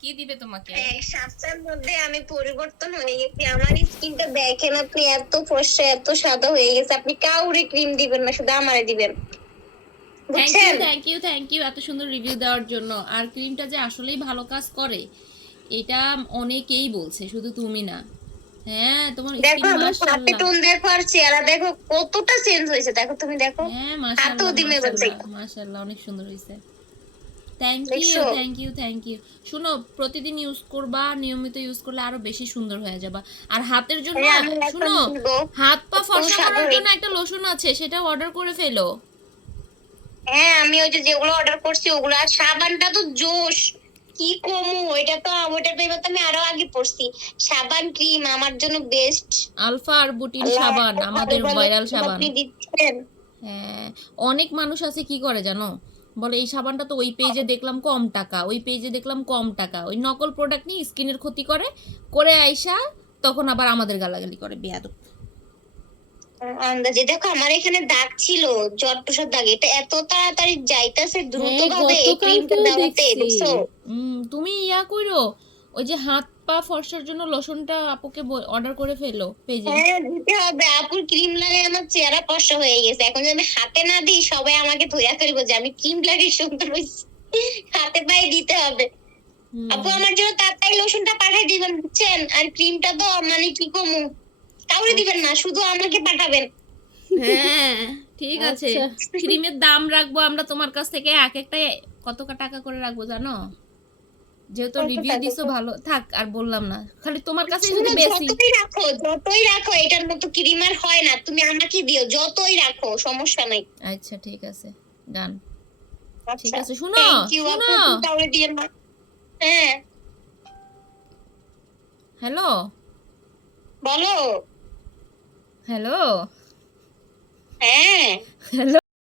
কি দিবে তোমাকে? এক সপ্তাহের মধ্যে আমি পরিবর্তন হয়ে গেছি। আমার স্কিনটা দেখেন আপনি, এত ফর্সা এত সাদা হয়ে গেছে। আপনি কাউরে ক্রিম দিবেন না, শুধু আমারে দিবেন, থ্যাংক ইউ বুঝছেন? থ্যাংক ইউ থ্যাংক ইউ এত সুন্দর রিভিউ দেওয়ার জন্য। আর ক্রিমটা যে আসলেই ভালো কাজ করে এটা অনেকেই বলছে, শুধু তুমি না। হ্যাঁ, তোমার দেখো স্কিন আমার হাতে মাশাআল্লাহ। টোন দেখো আর চেহারা দেখো কতটা চেঞ্জ হয়েছে, দেখো তুমি দেখো। হ্যাঁ, হাতও মাশাআল্লাহ দিমে মাশাআল্লাহ দেখো, মাশাআল্লাহ, অনেক সুন্দর হয়েছে। থ্যাংক ইউ দেখছো? Thank you thank you. শুনো, প্রতিদিন ইউজ করবা, নিয়মিত ইউজ করলে আরো বেশি সুন্দর হয়ে যাবা। আর হাতের জন্য আমি এখন শুনো, দিব। হাত পা একটু ফর্সা সাদা করার হয়ে, জন্য একটা লোশন আছে, সেটা অর্ডার করে ফেলো। হ্যাঁ আমি ওই যে যেগুলো অর্ডার করছি ওগুলো। আর সাবানটা তো জোশ, কি কমু, ওইটা তো এবার তো আমি আরো আগে পড়ছি। সাবান ক্রিম আমার জন্য বেস্ট। আলফা আর বুটিন আল্লাহ সাবান, এত ভালো আমাদের ভালো ভাইরাল ক্রিম সাবান। আপনি দিচ্ছেন। হ্যাঁ, অনেক মানুষ আছে কি করে জানো, বলে এই সাবানটা তো ওই পেজে দেখলাম কম টাকা, ওই পেজে দেখলাম কম টাকা, ওই নকল প্রোডাক্ট নিয়ে স্কিনের ক্ষতি করে, করে আইসা তখন আবার আমাদের গালাগালি করে, বেয়াদব। আন্দাজে দেখো আমার এখানে দাগ ছিল, জটপসার দাগ, এটা এত তাড়াতাড়ি যাইতাছে দ্রুত হ্যাঁ, ভাবে এই ক্রিমটা গতকালকেও দেওয়াতে, দেখছি। দেখছো? তুমি ইয়া কইরো, ওই যে হাত পা ফর্সার জন্য লোশনটা আপুকে অর্ডার করে ফেলো পেজে। হ্যাঁ দিতে হবে, আপুর ক্রিম লাগাই আমার চেহারা ফর্সা হয়ে গেছে। এখন যদি আমি হাতে না দিই সবাই আমাকে ধইরা ফেলবো যে আমি ক্রিম লাগাই সুন্দর হয়েছি। হাতে পায়ে দিতে হবে। আপু হুম। আমার জন্য তাড়াতাড়ি লোশনটা পাঠিয়ে দিবেন, বুঝছেন? আর ক্রিমটা তো মানে কি কমু, কাউরে দিবেন না, শুধু আমাকে পাঠাবেন। হ্যাঁ, ঠিক আছে। আচ্ছা। ক্রিমের দাম রাখবো আমরা তোমার কাছ থেকে এক একটা কত টাকা করে রাখবো জানো? যেহেতু কত রিভিউ টাকা? দিছো ভালো, থাক আর বললাম না, খালি তোমার কাছেই শুনো, যদি বেশি। যতই রাখো এটার মতো ক্রিম আর হয় না। তুমি আমাকে দিও, যতই রাখো সমস্যা নাই। আচ্ছা ঠিক আছে, ডান। ঠিক আচ্ছা, আছে, শুনো থ্যাংক ইউ শুনো। আপু, তুমি কাউরে দিয়ে না। হ্যাঁ হ্যালো। বলো। হ্যালো। হ্যাঁ হ্যালো।